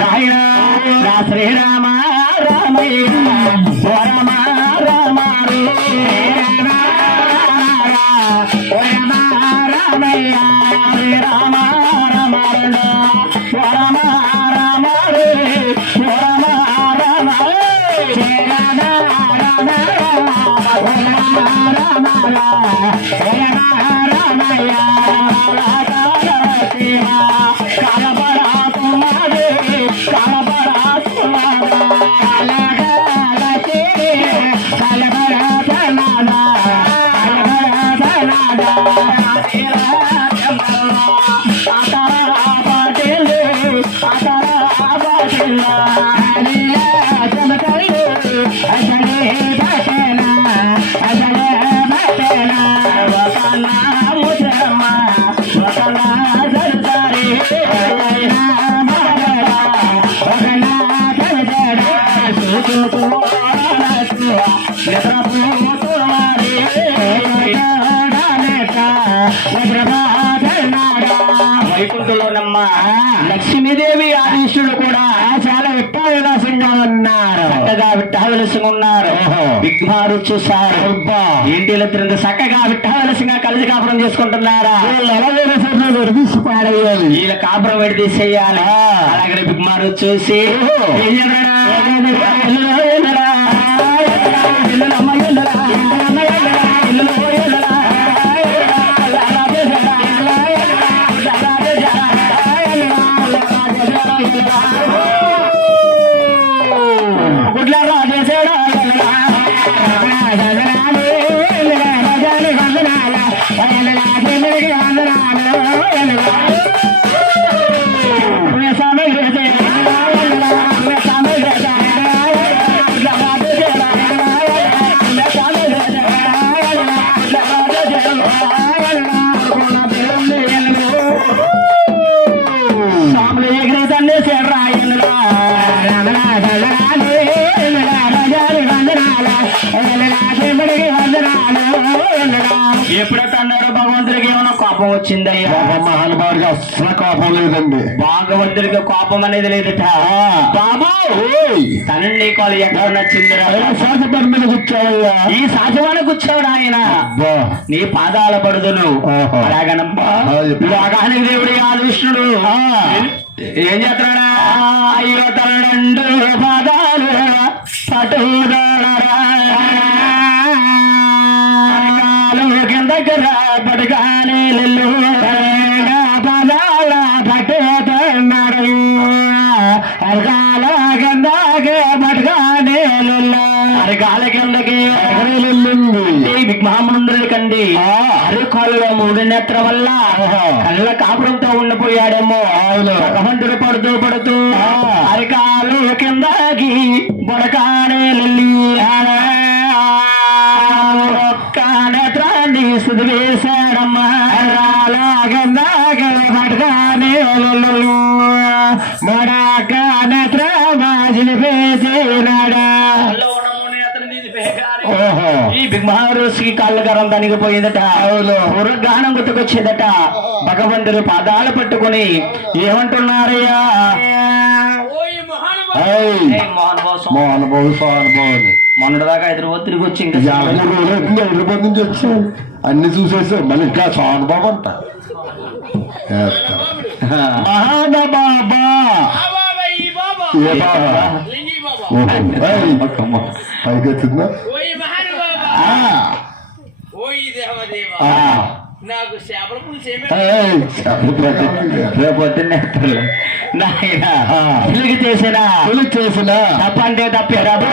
నాయన శ్రీరామ రామయ్య ఓ రామ రామ రామ రామ రామయ్య రామ రామ రామ Bye. విట్టావిలాసంగా ఉన్నారు. చక్కగా విట్టావిలసంగా ఉన్నారు విఘ్నాలు చూసారు ఏంటి తిరిగి చక్కగా విట్టావిలసంగా కలిసి కాపురం చేసుకుంటున్నారా? పాడేయాలి వీళ్ళ కాపురం తీసేయాలి. అలాగే బిగ్మారు చూసి. సాములు వచ్చిందయ్యా. మహానుభావుడికి అసలు కోపం లేదండి. భగవంతుడికి కోపం అనేది లేదట బాబు! తనండి కాలు ఎక్కడ నచ్చిందిరా శాసపడి మీద కూర్చోవయ్యా. ఈ సాధ్యమైన కూర్చోడు ఆయన. నీ పాదాల పడుదును. అలాగనమ్మా దేవుడి కాదు విష్ణుడు. ఏం చేస్తున్నాడా? అయ్యో తన రెండు పాదాలు కాలు కిందకి పడగానే నిల్లు పదాల పట్టుతున్నాడు అరకాల కిందకి పడగానే నిల్లు అరకాల కిందకి వెళ్ళింది విగ్మహాముందరి కండి అరకాలలో మూడు నేత్ర వల్ల కళ్ళ కాపురంతో ఉండిపోయాడేమో. భగవంతుడు పడుతూ పడుతూ ఆ. అరికాలు కిందకి బొడకానే బిగ్మహారుషికి కాళ్ళ గరం దానికి పోయిందట అవును. పురగానం గుర్తుకొచ్చేదట. భగవంతుడు పాదాలు పట్టుకొని ఏమంటున్నారయ్యా? ఏయ్, ఏయ్ మోహన్ బాబు మహానుభావుడు స్వానుభావులు మొన్నటి దాకా హైదరాబాద్ తిరిగి వచ్చి ఇంకా హైదరాబాద్ నుంచి వచ్చాను అన్ని చూసేసాం మళ్ళీ ఇంకా స్వానుభావం అంట. ఏ బాబా? పైకి వచ్చిందా? ఆ, ఆ. నాకు చేపల పులుసు ఏమి ఏయ్, చెప్పు. రేపు పొద్దున్నే నాయన ఆ. పులికి చేసిన పులి చేసిన తప్పంటే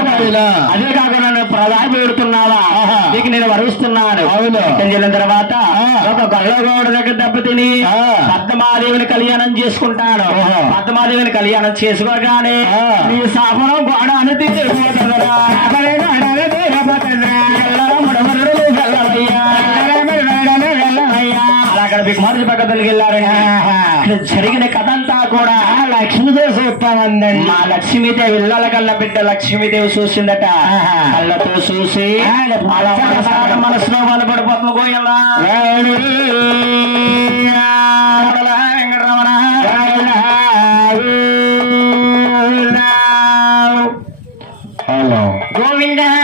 నాయనా. అదే కాకుండా నన్ను ప్రధాని పెడుతున్నావా. నీకు నేను వరుస్తున్నాను అవును. చెల్లిన తర్వాత. ఒక గొల్లగోడ దగ్గర దెబ్బతిని ఆ. పద్మాదేవిని కళ్యాణం చేసుకుంటాను ఓహో. పద్మాదేవిని కళ్యాణం చేసుకోగానే. నీ శాపనం గోడ అని తీరిపోతుందిరా మీకు మొదటి వెళ్ళారు. జరిగిన కథ అంతా కూడా లక్ష్మీదేవి చూస్తామందండి. మా లక్ష్మీదేవి ఇళ్ళ కల్ల బిడ్డ లక్ష్మీదేవి చూసిందట. కళ్ళతో చూసి మనసులో మన పడిపోతుంది గోయలా గోవిందా.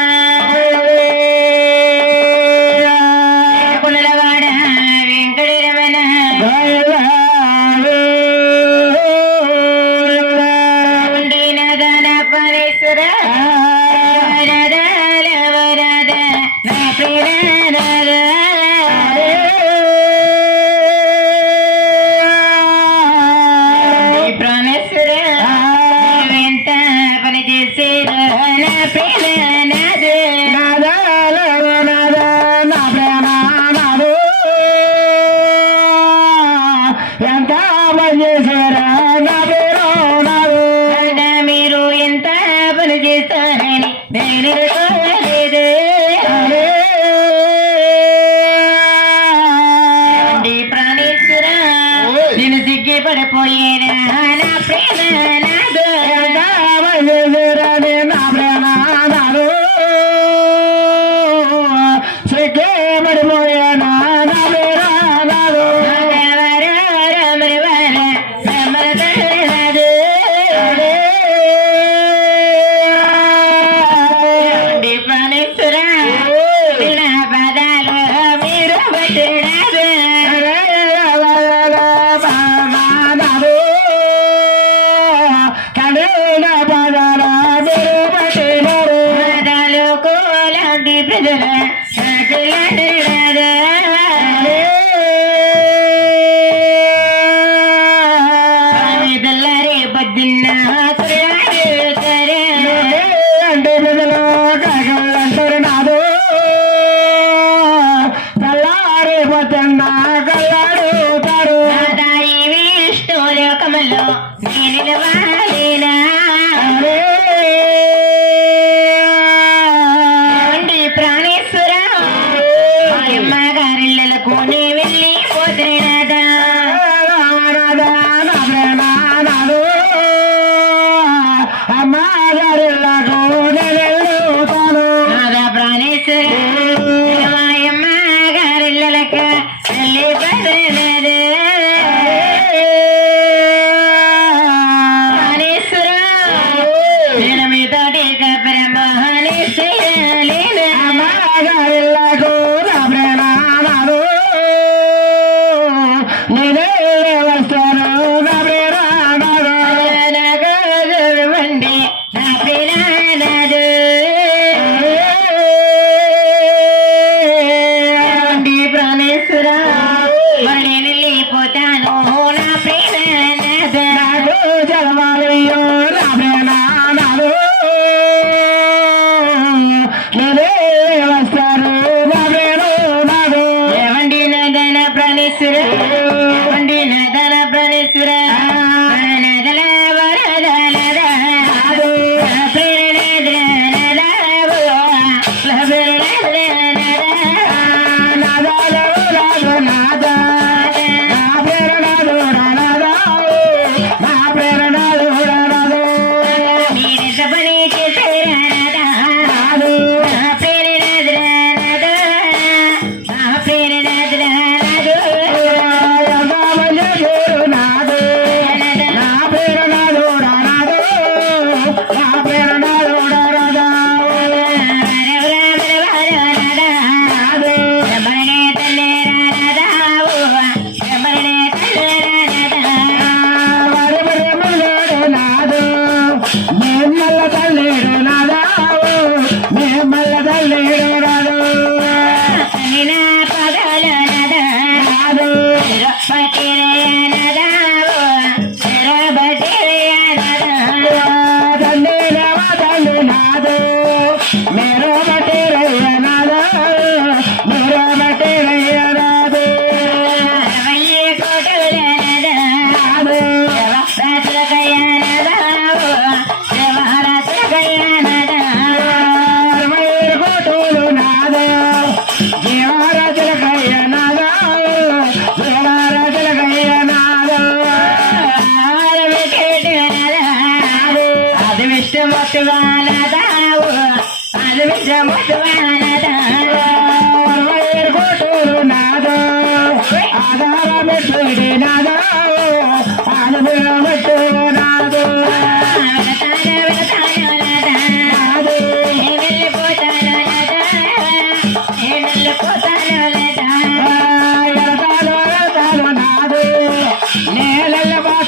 Olha aí, vai!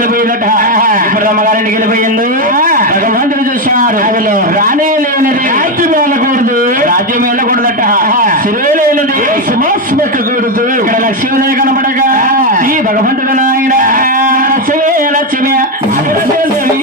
వెళ్ళిపోయిందట ఇప్పుడు అమ్మగారింటికి వెళ్ళిపోయింది భగవంతుడు చూశారు రానే లేనిది రాజ్యం వెళ్ళకూడదు రాజ్యం వెళ్ళకూడదట సిరే లేనిది సింహాసనం ఎక్కకూడదు ఇక్కడ లక్ష్మీలే కనబడగా ఈ భగవంతుడు నాయన లక్ష్మీ లక్ష్మి అదలదేవి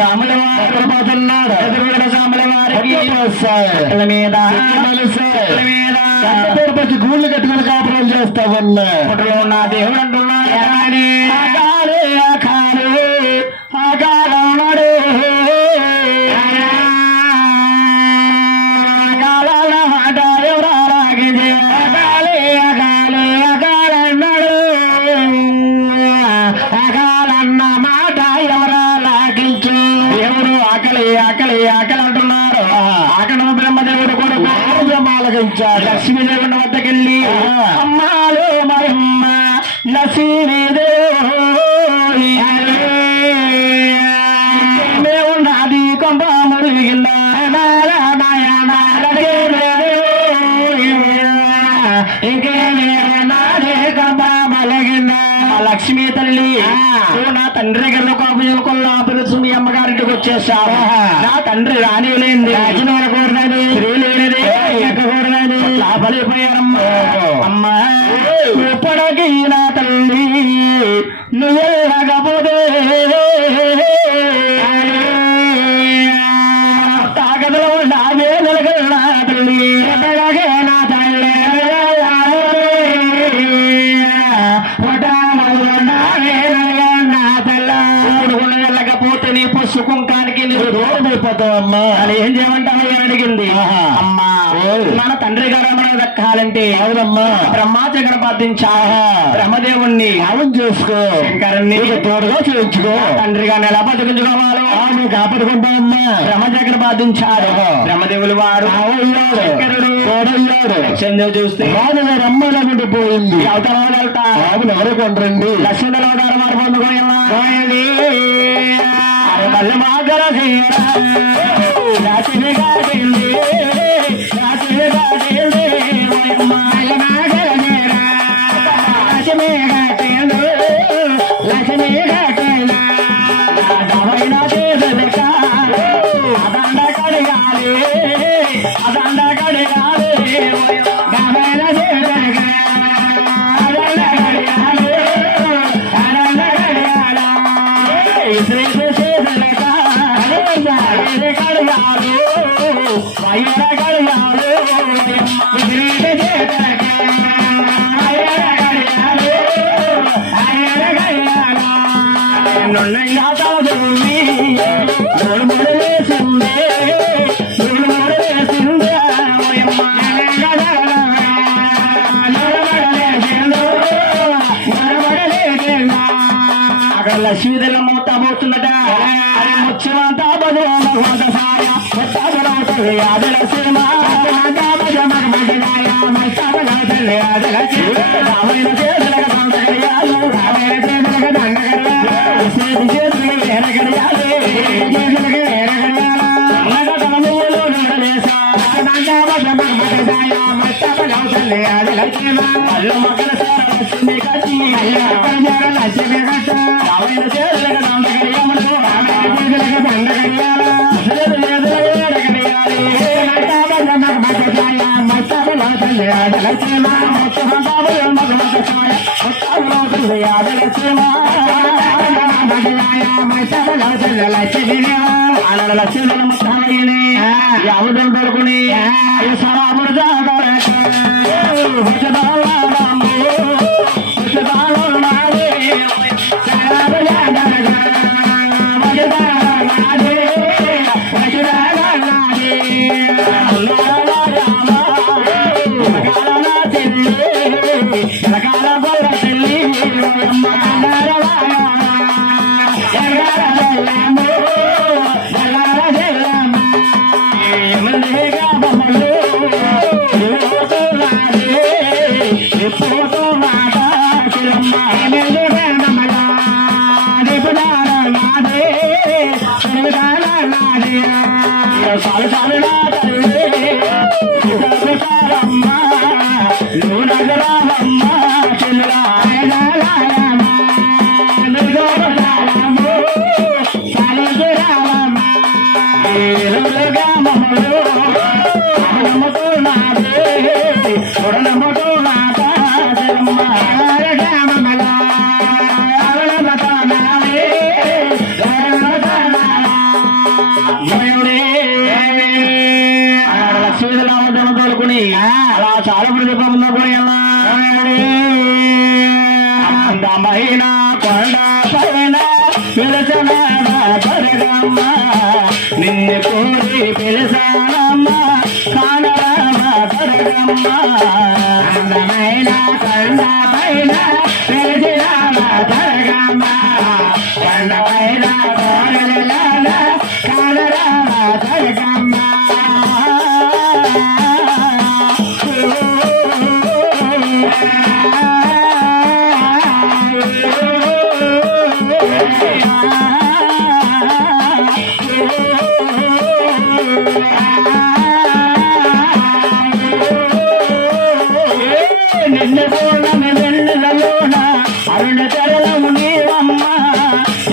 సాముల వారు పోతున్నాడు ఎదురుగుడ సాముల వారికి మీద. మీద. పేరుపచ్చి గూళ్ళు కట్టుకుని కాపురం పుట్టలో ఉన్న. దేవుడు అంటున్నాడు. మలగిందా? లక్ష్మీ తల్లి నా తండ్రి దగ్గర కోపం పిలుచు మీ అమ్మగారింటికి వచ్చేసావు. నా తండ్రి రాని లేనిది. రాజును అనకూడదని స్త్రీ లేనిది ఎక్కకూడదని లాభలైపోయారమ్మా అమ్మా ఇప్పటికీ నా వెళ్ళకపోతే నీ పశు కుంకానికి నీకు దూరం అయిపోతావమ్మా అని ఏం చేయమంటావు అని అడిగింది. అమ్మా మన తండ్రి గారు దక్కాలంటే అవునమ్మా. బ్రహ్మాచరణ ప్రార్థించా బ్రహ్మదేవుణ్ణి. ఆవం చేసుకో. శంకరుణ్ణి. నీకు తోడుగా చేయించుకో. తండ్రి గారిని ఎలా బతికించుకోవాలి నువ్వు కాపాడుకుంటావమ్మా బ్రహ్మచక్ర ప్రార్థించారు బ్రహ్మదేవులు వారు. శంకరుడు. తోడయ్యాడు. చంద్రుడు చూస్తే. రాజుగారు అమ్మలేకుండా పోయింది. అవతల వెళ్తా. బాబుని ఎవరు కొండరండి? లక్ష్మీల అవతారం వారు పొందుకోయమ్మా మళ్ళీ మాగర లక్ష్మి కాటింది లక్ష్మి కాటింది మళ్ళీ మాగర లక్ష్మి కాటింది అల్లు మొక్కల సార్ ಯಾವುದೇ ಬರ್ಕೊಳಿ ಸಮಾಜ ಹೊಸದಾಳ ಹೊಸದಾಳ Yeah. అందమైన కొండ పైన పెరిగిరామ జరగమ్మా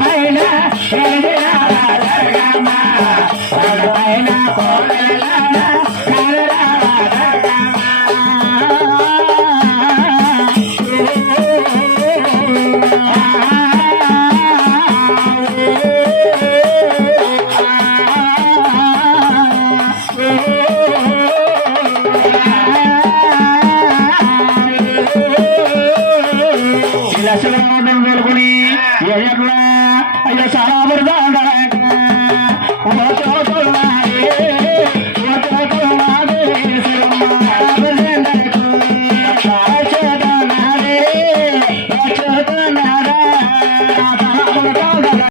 పైన